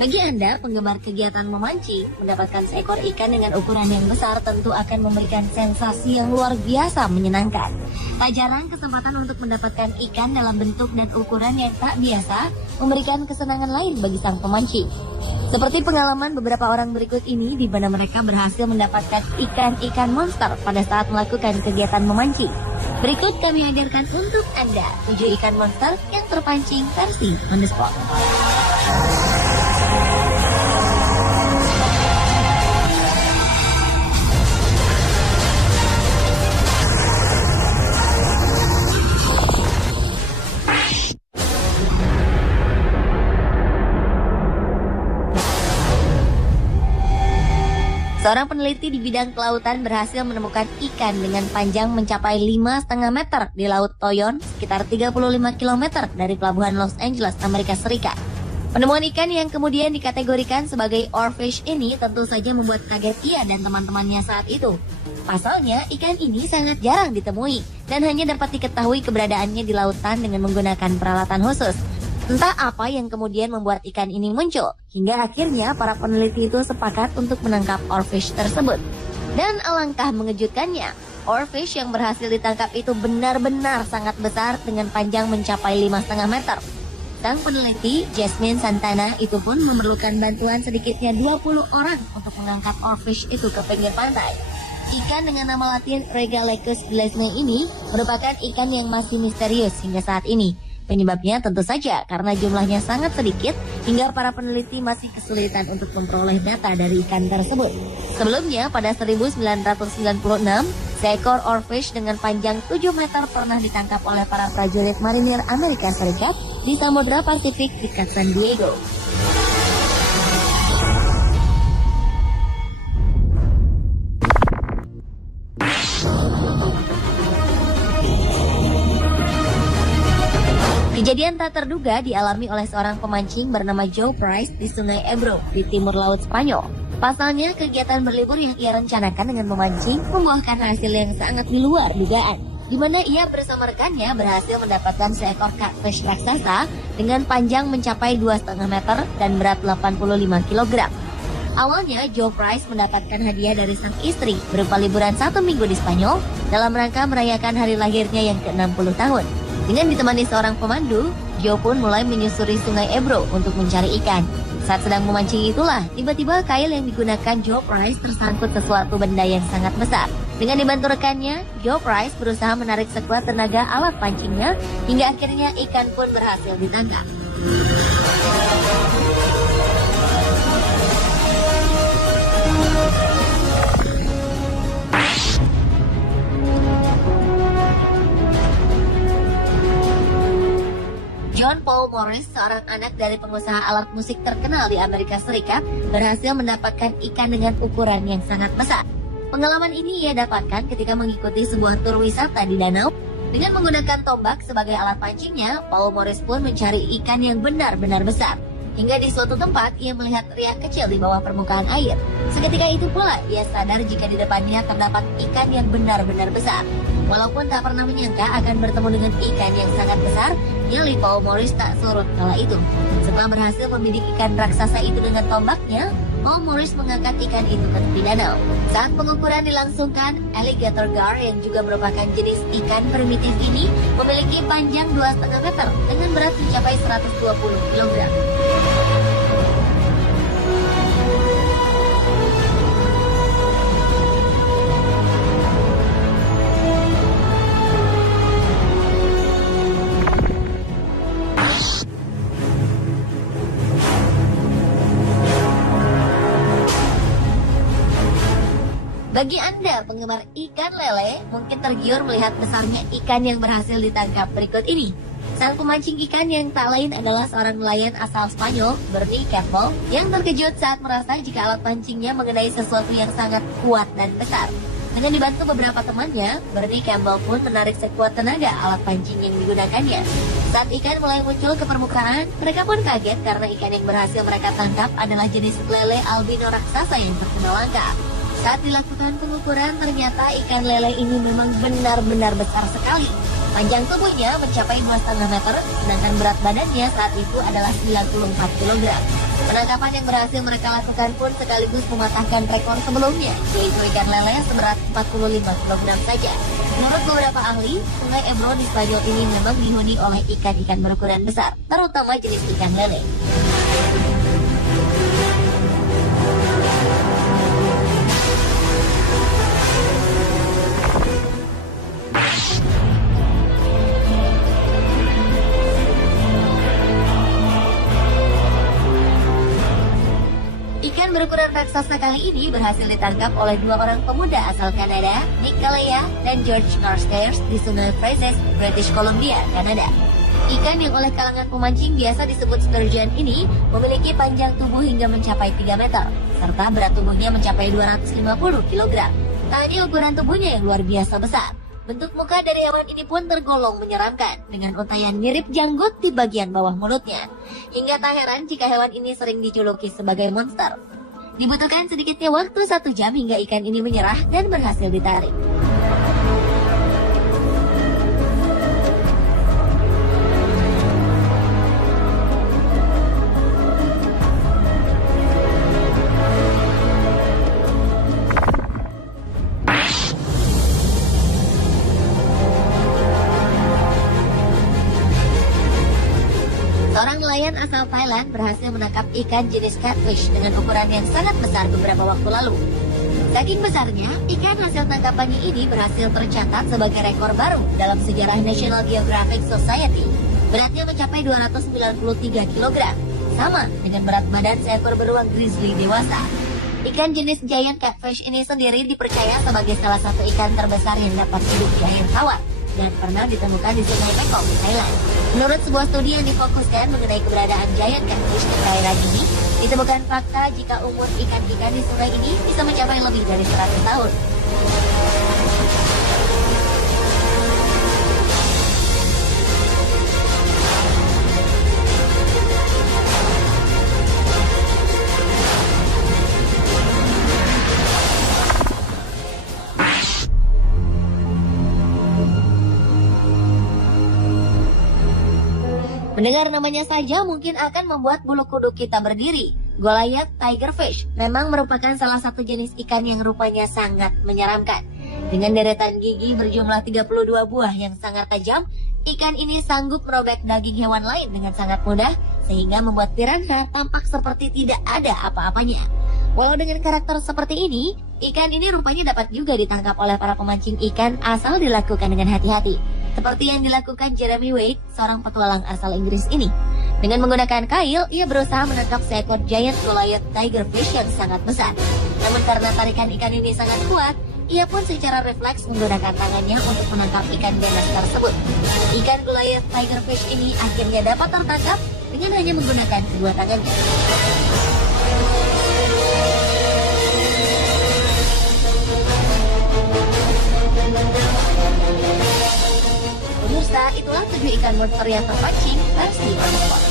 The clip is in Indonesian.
Bagi Anda, penggemar kegiatan memancing, mendapatkan seekor ikan dengan ukuran yang besar tentu akan memberikan sensasi yang luar biasa menyenangkan. Tak jarang kesempatan untuk mendapatkan ikan dalam bentuk dan ukuran yang tak biasa memberikan kesenangan lain bagi sang pemancing. Seperti pengalaman beberapa orang berikut ini di mana mereka berhasil mendapatkan ikan-ikan monster pada saat melakukan kegiatan memancing. Berikut kami hadirkan untuk Anda 7 ikan monster yang terpancing versi on the spot. Seorang peneliti di bidang kelautan berhasil menemukan ikan dengan panjang mencapai 5,5 meter di Laut Toyon, sekitar 35 km dari pelabuhan Los Angeles, Amerika Serikat. Penemuan ikan yang kemudian dikategorikan sebagai oarfish ini tentu saja membuat kaget ia dan teman-temannya saat itu. Pasalnya, ikan ini sangat jarang ditemui dan hanya dapat diketahui keberadaannya di lautan dengan menggunakan peralatan khusus. Entah apa yang kemudian membuat ikan ini muncul, hingga akhirnya para peneliti itu sepakat untuk menangkap oarfish tersebut. Dan alangkah mengejutkannya, oarfish yang berhasil ditangkap itu benar-benar sangat besar dengan panjang mencapai 5,5 meter. Sang peneliti, Jasmine Santana, itu pun memerlukan bantuan sedikitnya 20 orang untuk mengangkat oarfish itu ke pinggir pantai. Ikan dengan nama latin Regalecus glesne ini merupakan ikan yang masih misterius hingga saat ini. Penyebabnya tentu saja karena jumlahnya sangat sedikit hingga para peneliti masih kesulitan untuk memperoleh data dari ikan tersebut. Sebelumnya pada 1996, seekor oarfish dengan panjang 7 meter pernah ditangkap oleh para prajurit marinir Amerika Serikat di Samudra Pasifik dekat San Diego. Kejadian tak terduga dialami oleh seorang pemancing bernama Joe Price di Sungai Ebro di timur laut Spanyol. Pasalnya, kegiatan berlibur yang ia rencanakan dengan memancing membuahkan hasil yang sangat di luar dugaan, di mana ia bersama rekannya berhasil mendapatkan seekor catfish raksasa dengan panjang mencapai 2,5 meter dan berat 85 kg. Awalnya, Joe Price mendapatkan hadiah dari sang istri berupa liburan 1 minggu di Spanyol dalam rangka merayakan hari lahirnya yang ke-60 tahun. Dengan ditemani seorang pemandu, Joe pun mulai menyusuri Sungai Ebro untuk mencari ikan. Saat sedang memancing itulah, tiba-tiba kail yang digunakan Joe Price tersangkut sesuatu benda yang sangat besar. Dengan dibantu rekannya, Joe Price berusaha menarik sekuat tenaga alat pancingnya, hingga akhirnya ikan pun berhasil ditangkap. John Paul Morris, seorang anak dari pengusaha alat musik terkenal di Amerika Serikat, berhasil mendapatkan ikan dengan ukuran yang sangat besar. Pengalaman ini ia dapatkan ketika mengikuti sebuah tur wisata di danau. Dengan menggunakan tombak sebagai alat pancingnya, Paul Morris pun mencari ikan yang benar-benar besar. Hingga di suatu tempat, ia melihat riak kecil di bawah permukaan air. Seketika itu pula, ia sadar jika di depannya terdapat ikan yang benar-benar besar. Walaupun tak pernah menyangka akan bertemu dengan ikan yang sangat besar, nyali Paul Morris tak surut kala itu. Setelah berhasil membidik ikan raksasa itu dengan tombaknya, Paul Morris mengangkat ikan itu ke tepi danau. Saat pengukuran dilangsungkan, alligator gar yang juga merupakan jenis ikan primitif ini memiliki panjang 2,5 meter dengan berat mencapai 120 kg. Bagi Anda penggemar ikan lele, mungkin tergiur melihat besarnya ikan yang berhasil ditangkap berikut ini. Sang pemancing ikan yang tak lain adalah seorang nelayan asal Spanyol, Bernie Campbell, yang terkejut saat merasa jika alat pancingnya mengenai sesuatu yang sangat kuat dan besar. Dengan dibantu beberapa temannya, Bernie Campbell pun menarik sekuat tenaga alat pancing yang digunakannya. Saat ikan mulai muncul ke permukaan, mereka pun kaget karena ikan yang berhasil mereka tangkap adalah jenis lele albino raksasa yang terkenal langka. Saat dilakukan pengukuran, ternyata ikan lele ini memang benar-benar besar sekali. Panjang tubuhnya mencapai 2,5 meter, sedangkan berat badannya saat itu adalah 94 kg. Penangkapan yang berhasil mereka lakukan pun sekaligus mematahkan rekor sebelumnya, yaitu ikan lele seberat 45 kg saja. Menurut beberapa ahli, Sungai Ebro di Spanyol ini memang dihuni oleh ikan-ikan berukuran besar, terutama jenis ikan lele. Ikan berukuran raksasa kali ini berhasil ditangkap oleh dua orang pemuda asal Kanada, Nick Galea dan George Carstairs di Sungai Brazos, British Columbia, Kanada. Ikan yang oleh kalangan pemancing biasa disebut sturgeon ini memiliki panjang tubuh hingga mencapai 3 meter, serta berat tubuhnya mencapai 250 kg. Tak hanya ukuran tubuhnya yang luar biasa besar, bentuk muka dari hewan ini pun tergolong menyeramkan, dengan untaian mirip janggut di bagian bawah mulutnya. Hingga tak heran jika hewan ini sering dijuluki sebagai monster. Dibutuhkan sedikitnya waktu 1 jam hingga ikan ini menyerah dan berhasil ditarik. Seorang nelayan asal Thailand berhasil menangkap ikan jenis catfish dengan ukuran yang sangat besar beberapa waktu lalu. Saking besarnya, ikan hasil tangkapannya ini berhasil tercatat sebagai rekor baru dalam sejarah National Geographic Society. Beratnya mencapai 293 kg, sama dengan berat badan seekor beruang grizzly dewasa. Ikan jenis giant catfish ini sendiri dipercaya sebagai salah satu ikan terbesar yang dapat hidup di air tawar dan pernah ditemukan di Sungai Mekong, Thailand. Menurut sebuah studi yang difokuskan mengenai keberadaan giant catfish di perairan ini, ditemukan fakta jika umur ikan-ikan di sungai ini bisa mencapai lebih dari 100 tahun. Mendengar namanya saja mungkin akan membuat bulu kuduk kita berdiri. Goliath tigerfish memang merupakan salah satu jenis ikan yang rupanya sangat menyeramkan. Dengan deretan gigi berjumlah 32 buah yang sangat tajam, ikan ini sanggup merobek daging hewan lain dengan sangat mudah, sehingga membuat piranha tampak seperti tidak ada apa-apanya. Walau dengan karakter seperti ini, ikan ini rupanya dapat juga ditangkap oleh para pemancing ikan asal dilakukan dengan hati-hati. Seperti yang dilakukan Jeremy Wade, seorang petualang asal Inggris ini. Dengan menggunakan kail, ia berusaha menangkap seekor giant Goliath tigerfish yang sangat besar. Namun karena tarikan ikan ini sangat kuat, ia pun secara refleks menggunakan tangannya untuk menangkap ikan bebas tersebut. Ikan Goliath tigerfish ini akhirnya dapat tertangkap dengan hanya menggunakan kedua tangannya. Pemirsa, itulah 7 ikan monster yang terpancing versi On The Spot.